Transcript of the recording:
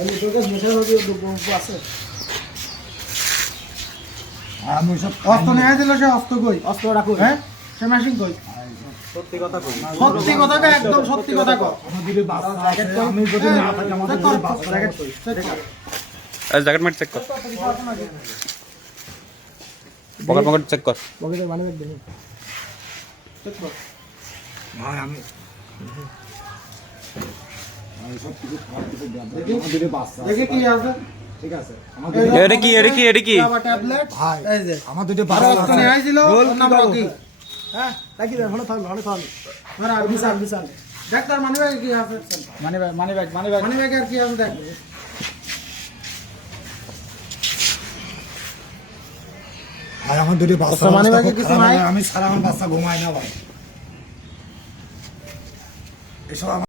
আমি তোকে মেশার হবে আছে আমি সব অস্ত্র নিয়ে দিল সে অস্ত্র কই অস্ত্র রাখো হ্যাঁ সে মেশিন কই সত্যি কথা কই সত্যি কথা কই একদম সত্যি কথা কই আমাদের বাচ্চা আছে আমি যদি না থাকি আমাদের বাচ্চা জ্যাকেট মার চেক কর পকেট পকেট চেক কর পকেটে মানে দেখুন চেক কর ভাই আমি দেখি কি আছে ঠিক আছে এটা কি ট্যাবলেট ভাই এই যে আমার দুটো আর অস্ত্র নিয়ে আইছিল রোল ওর নাম রকি হ্যাঁ রাখি দে হলো থাম মারা বিশাল দেখ তার মানে কি আছে মানি ব্যাগ মানে আর কি আছে দেখ ভাই আমার দুটো বাচ্চা মানি ব্যাগে কিছু নাই আমি সারা আমার বাচ্চা ঘুমাই না ভাই এসব